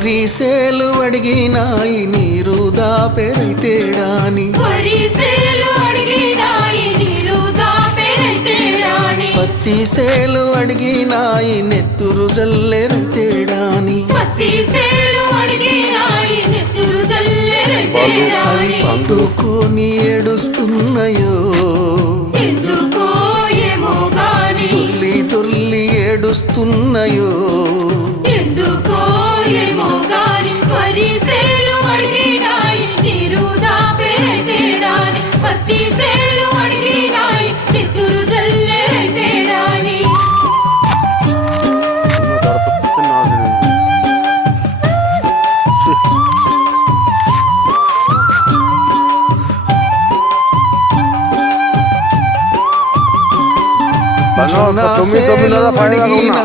వరిసేలు అడిగినాయి నీరు దాపెరైతేడాని పత్తి సేలు అడిగినాయి నెత్తురు జల్లెరైతేడాని అవి పండుకొని ఏడుస్తున్నాయో తుల్లి తుల్లి ఏడుస్తున్నాయో Ano, 9 minutos na pa rin ako na.